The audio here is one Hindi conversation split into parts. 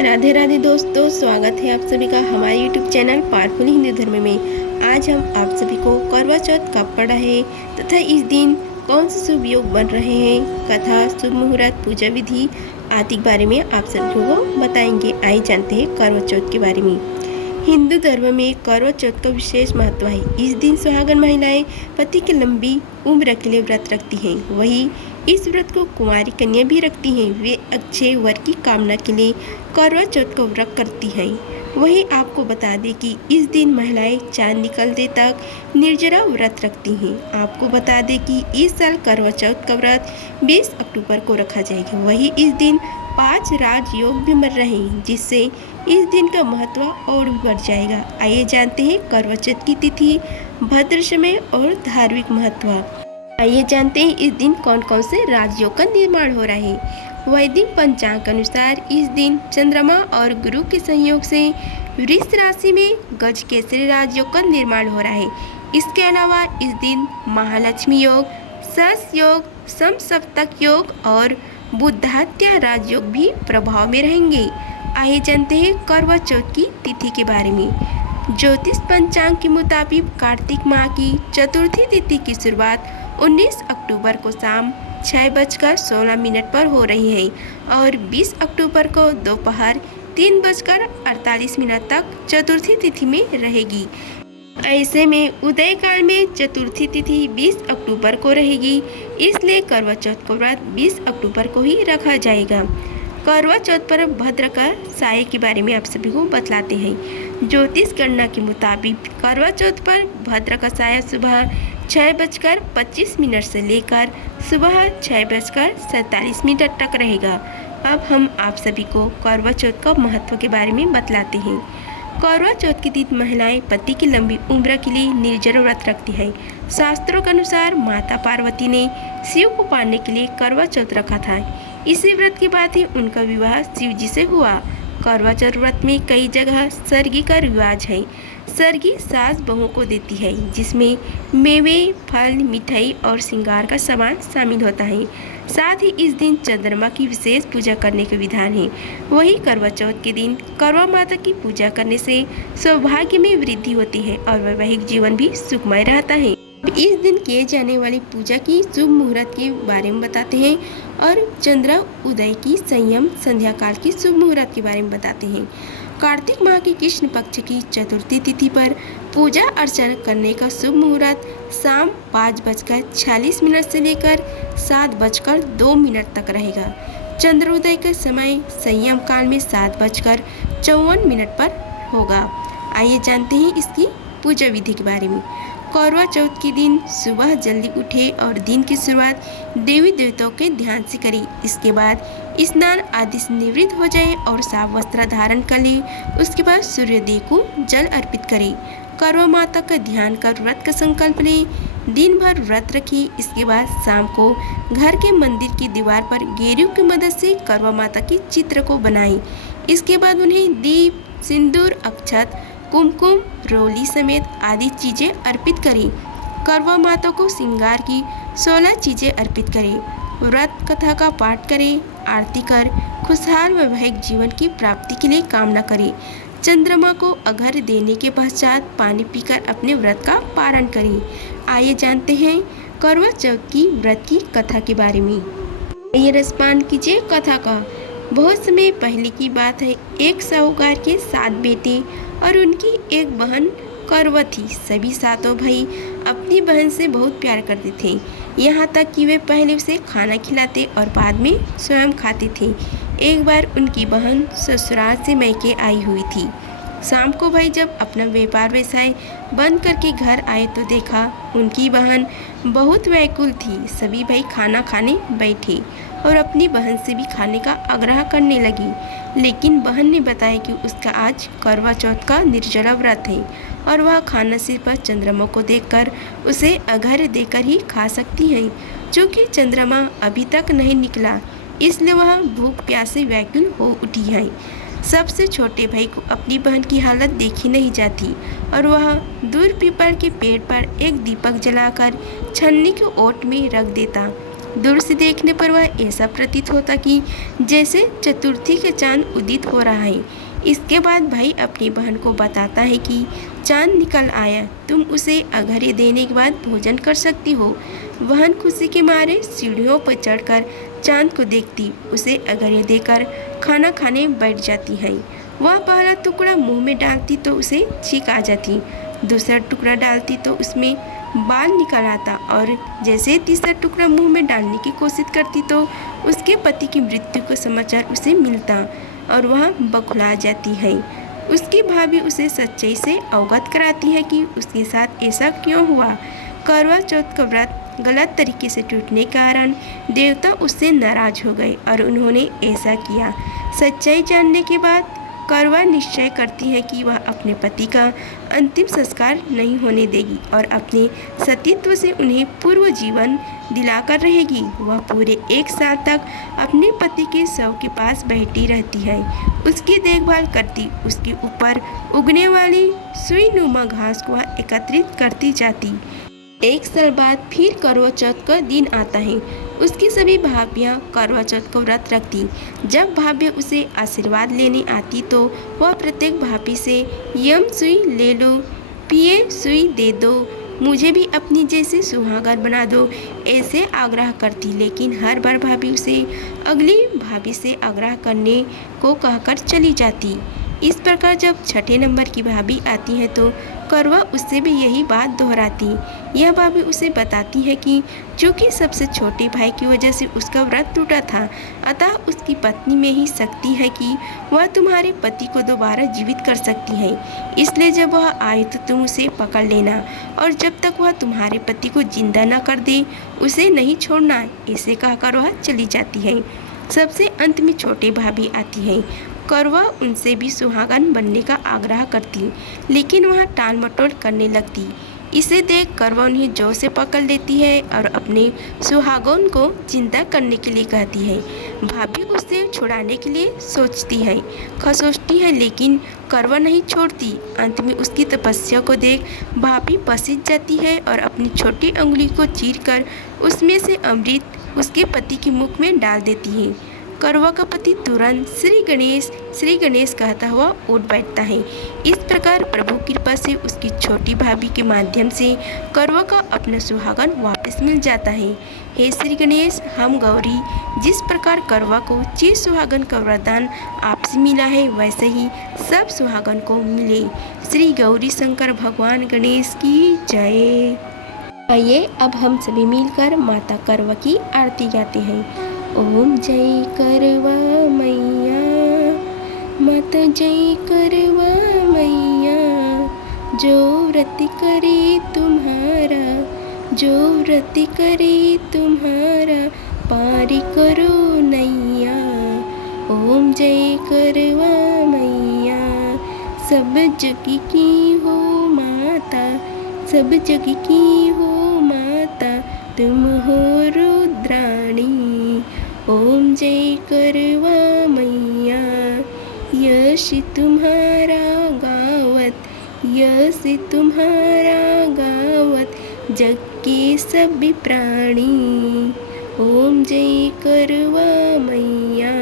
राधे राधे दोस्तों, स्वागत है आप सभी का हमारे यूट्यूब चैनल पावरफुल हिंदू धर्म में। आज हम आप सभी को करवा चौथ कब पड़ा है तथा इस दिन कौन से शुभ योग बन रहे हैं, कथा, शुभ मुहूर्त, पूजा विधि आदि के बारे में आप सभी को बताएंगे। आइए जानते हैं करवा चौथ के बारे में। हिंदू धर्म में करवा चौथ का विशेष महत्व है। इस दिन सुहागन महिलाएं पति की लंबी उम्र के लिए व्रत रखती हैं। वही इस व्रत को कुंवारी कन्या भी रखती हैं। वे अच्छे वर की कामना के लिए करवा चौथ का व्रत करती हैं। वही आपको बता दें कि इस दिन महिलाएं चांद निकलने तक निर्जरा व्रत रखती हैं। आपको बता दें कि इस साल करवा चौथ का व्रत 20 अक्टूबर को रखा जाएगा। वही इस दिन 5 राजयोग भी मर रहे हैं, जिससे इस दिन का महत्व और भी बढ़ जाएगा। आइए जानते हैं करवा चौथ की तिथि, भद्र समय और धार्मिक महत्व। आइए जानते हैं इस दिन कौन कौन से राजयोग का निर्माण हो रहा है। वैदिक पंचांग के अनुसार इस दिन चंद्रमा और गुरु के संयोग से वृष राशि में गज केसरी राजयोग का निर्माण हो रहा है। इसके अलावा इस दिन महालक्ष्मी योग, सस योग, समसप्तक योग और बुद्धात्य राजयोग भी प्रभाव में रहेंगे। आइए जानते हैं करवा चौथ की तिथि के बारे में। ज्योतिष पंचांग के मुताबिक कार्तिक माह की चतुर्थी तिथि की शुरुआत 19 अक्टूबर को शाम 6:16 पर हो रही है और 20 अक्टूबर को दोपहर 3:48 तक चतुर्थी तिथि में रहेगी। ऐसे में उदय काल में चतुर्थी तिथि 20 अक्टूबर को रहेगी, इसलिए करवा चौथ को व्रत 20 अक्टूबर को ही रखा जाएगा। करवा चौथ पर भद्र का साय के बारे में आप सभी को बतलाते हैं। ज्योतिष गणना के मुताबिक करवा चौथ पर भद्र का साया सुबह 6:25 से लेकर सुबह 6:47 तक रहेगा। अब हम आप सभी को करवा चौथ का महत्व के बारे में बतलाते हैं। करवा चौथ के दिन महिलाएं पति की लंबी उम्र के लिए निर्जरा व्रत रखती है। शास्त्रों के अनुसार माता पार्वती ने शिव को पाने के लिए करवा चौथ रखा था। इसी व्रत के बाद ही उनका विवाह शिव जी से हुआ। करवा चौथ व्रत में कई जगह सरगी का रिवाज है। सरगी सास बहू को देती है, जिसमें मेवे, फल, मिठाई और श्रृंगार का सामान शामिल होता है। साथ ही इस दिन चंद्रमा की विशेष पूजा करने के विधान है। वही करवा चौथ के दिन करवा माता की पूजा करने से सौभाग्य में वृद्धि होती है और वैवाहिक जीवन भी सुखमय रहता है। इस दिन किए जाने वाली पूजा की शुभ मुहूर्त के बारे में बताते हैं और चंद्र उदय की संयम संध्या काल की शुभ मुहूर्त के बारे में बताते हैं। कार्तिक माह की कृष्ण पक्ष की चतुर्थी तिथि पर पूजा अर्चना करने का शुभ मुहूर्त शाम 5:46 से लेकर 7:02 तक रहेगा। चंद्रोदय का समय संयम काल में 7:54 पर होगा। आइए जानते हैं इसकी पूजा विधि के बारे में। करवा चौथ के दिन सुबह जल्दी उठे और दिन की शुरुआत देवी देवताओं के ध्यान से करें। इसके बाद स्नान आदि से निवृत्त हो जाएं और साफ वस्त्र धारण कर लें। उसके बाद सूर्यदेव को जल अर्पित करें। करवा माता का ध्यान कर व्रत का संकल्प लें। दिन भर व्रत रखिए। इसके बाद शाम को घर के मंदिर की दीवार पर गेरू की मदद से करवा माता के चित्र को बनाएं। इसके बाद उन्हें दीप, सिंदूर, अक्षत, कुमकुम, रोली समेत आदि चीजें अर्पित करें। करवा माता को श्रृंगार की 16 चीजें अर्पित करें। व्रत कथा का पाठ करें। आरती कर खुशहाल वैवाहिक जीवन की प्राप्ति के लिए कामना करें। चंद्रमा को अर्घ्य देने के पश्चात पानी पीकर अपने व्रत का पारण करें। आइए जानते हैं करवा चौथ की व्रत की कथा के बारे में। ये रसपान कीजिए कथा का। बहुत समय पहले की बात है। एक साहूकार के 7 बेटे और उनकी एक बहन करवा थी। सभी 7 भाई अपनी बहन से बहुत प्यार करते थे, यहाँ तक कि वे पहले उसे खाना खिलाते और बाद में स्वयं खाते थे। एक बार उनकी बहन ससुराल से मैके आई हुई थी। शाम को भाई जब अपना व्यापार व्यवसाय बंद करके घर आए तो देखा उनकी बहन बहुत व्याकुल थी। सभी भाई खाना खाने बैठे और अपनी बहन से भी खाने का आग्रह करने लगी, लेकिन बहन ने बताया कि उसका आज करवा चौथ का निर्जला व्रत है और वह खाना सिर पर चंद्रमा को देखकर उसे अर्घ्य देकर ही खा सकती है। चूँकि चंद्रमा अभी तक नहीं निकला, इसलिए वह भूख प्यास से व्याकुल हो उठी है। सबसे छोटे भाई को अपनी बहन की हालत देखी नहीं जाती और वह दूर पीपल के पेड़ पर एक दीपक जलाकर छन्नी के ओट में रख देता दूर से देखने पर वह ऐसा प्रतीत होता कि जैसे चतुर्थी के चांद उदित हो रहा है। इसके बाद भाई अपनी बहन को बताता है कि चांद निकल आया, तुम उसे अघर्य देने के बाद भोजन कर सकती हो। बहन खुशी के मारे सीढ़ियों पर चढ़कर चांद को देखती, उसे अघर्य देकर खाना खाने बैठ जाती है। वह पहला टुकड़ा मुंह में डालती तो उसे छींक आ जाती, दूसरा टुकड़ा डालती तो उसमें बाल निकल आता और जैसे तीसरा टुकड़ा मुंह में डालने की कोशिश करती तो उसके पति की मृत्यु का समाचार उसे मिलता और वह बौखला जाती है। उसकी भाभी उसे सच्चाई से अवगत कराती है कि उसके साथ ऐसा क्यों हुआ। करवा चौथ का व्रत गलत तरीके से टूटने के कारण देवता उससे नाराज हो गए और उन्होंने ऐसा किया। सच्चाई जानने के बाद करवा निश्चय करती है कि वह अपने पति का अंतिम संस्कार नहीं होने देगी और अपने सतीत्व से उन्हें पूर्व जीवन दिलाकर रहेगी। वह पूरे 1 साल तक अपने पति के शव के पास बैठी रहती है, उसकी देखभाल करती, उसके ऊपर उगने वाली सुईनुमा घास को वह एकत्रित करती जाती। 1 साल बाद फिर करवा चौथ का दिन आता है। उसकी सभी भाभियाँ करवा चौथ का व्रत रखती। जब भाभियाँ उसे आशीर्वाद लेने आती तो वह प्रत्येक भाभी से यम सुई ले लो, पिए सुई दे दो, मुझे भी अपनी जैसे सुहागन बना दो, ऐसे आग्रह करती। लेकिन हर बार भाभी उसे अगली भाभी से आग्रह करने को कहकर चली जाती। इस प्रकार जब छठे नंबर की भाभी आती है तो करवा उससे भी यही बात दोहराती। यह भाभी उसे बताती है कि चूँकि सबसे छोटे भाई की वजह से उसका व्रत टूटा था, अतः उसकी पत्नी में ही शक्ति है कि वह तुम्हारे पति को दोबारा जीवित कर सकती है। इसलिए जब वह आए तो तुम उसे पकड़ लेना और जब तक वह तुम्हारे पति को जिंदा न कर दे उसे नहीं छोड़ना। ऐसे कहकर वह चली जाती है। सबसे अंत में छोटे भाभी आती है। करवा उनसे भी सुहागन बनने का आग्रह करती, लेकिन वह टाल मटोल करने लगती। इसे देख करवा उन्हें जोर से पकड़ लेती है और अपने सुहागन को जिंदा करने के लिए कहती है। भाभी उससे छुड़ाने के लिए सोचती है, खसोटती है, लेकिन करवा नहीं छोड़ती। अंत में उसकी तपस्या को देख भाभी पसीज जाती है और अपनी छोटी उंगली को चीरकर उसमें से अमृत उसके पति के मुख में डाल देती है। करवा का पति तुरंत श्री गणेश कहता हुआ उठ बैठता है। इस प्रकार प्रभु कृपा से उसकी छोटी भाभी के माध्यम से करवा का अपना सुहागन वापस मिल जाता है। हे श्री गणेश, हम गौरी जिस प्रकार करवा को चिर सुहागन का वरदान आपसे मिला है वैसे ही सब सुहागन को मिले। श्री गौरी शंकर भगवान गणेश की जय। आइए अब हम सभी मिलकर माता करवा की आरती गाते हैं। ओम जय करवा मैया, माता जय करवा मैया, जो व्रत करे तुम्हारा, जो व्रत करे तुम्हारा, पार करो नैया। ओम जय करवा मैया, सब जग की हो माता, सब जग की हो माता, तुम हो रुद्राणी। ओम जय करवा मैया, यश तुम्हारा गावत, यश तुम्हारा गावत, जग के सभी प्राणी। ओम जय करवा मैया,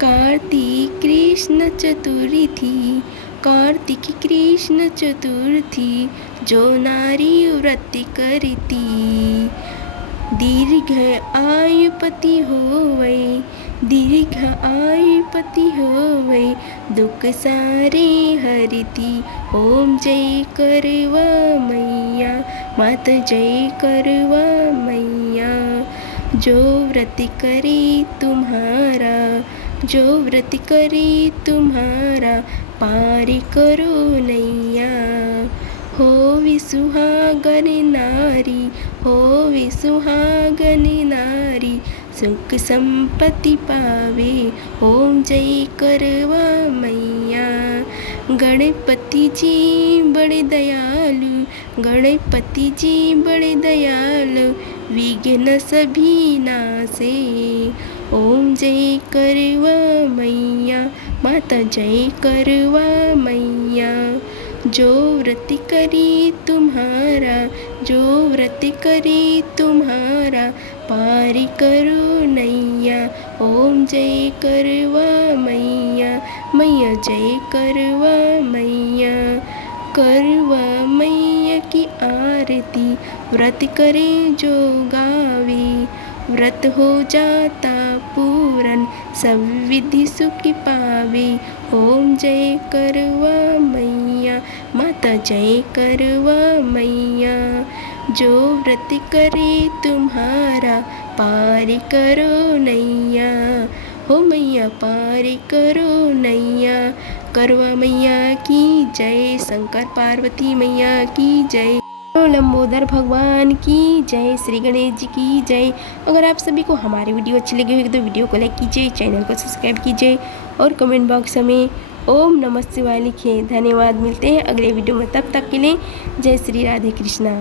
कार्तिक कृष्ण चतुर्थी, कार्तिक कृष्ण चतुर्थी, जो नारी व्रत करती, दीर्घ आयुपति होवै, दीर्घ आयुपति होवै, दुख सारे हरती। ओम जय करवा मैया, माता जय करवा मैया, जो व्रत करे तुम्हारा, जो व्रत करे तुम्हारा, पार करो नैया। होवे सुहागन नारी, होवे सुहागन नारी, सुख संपत्ति पावे। ओम जय करवा मैया, गणपति जी बड़े दयालु, गणपति जी बड़े दयालु, विघ्न सभी नासे। ओम जय करवा मैया, माता जय करवा मैया, जो व्रत करे तुम्हारा, जो व्रत करे तुम्हारा, पारी करो नैया। ओम जय करवा मैया, मैया जय करवा मैया। करवा मैया की आरती व्रत करे जो गावे, व्रत हो जाता पूरन सब विधि सुख पावे। ओम जय करवा मैया, माता जय करवा मैया। जो व्रत करे तुम्हारा पार करो नैया, हो मैया पार करो नैया। करवा मैया की जय, शंकर पार्वती मैया की जय, लंबोदर भगवान की जय, श्री गणेश जी की जय। अगर आप सभी को हमारी वीडियो अच्छी लगी होगी तो वीडियो को लाइक कीजिए, चैनल को सब्सक्राइब कीजिए और कमेंट बॉक्स में ओम नमः शिवाय लिखिए। धन्यवाद। मिलते हैं अगले वीडियो में, तब तक के लिए जय श्री राधे कृष्णा।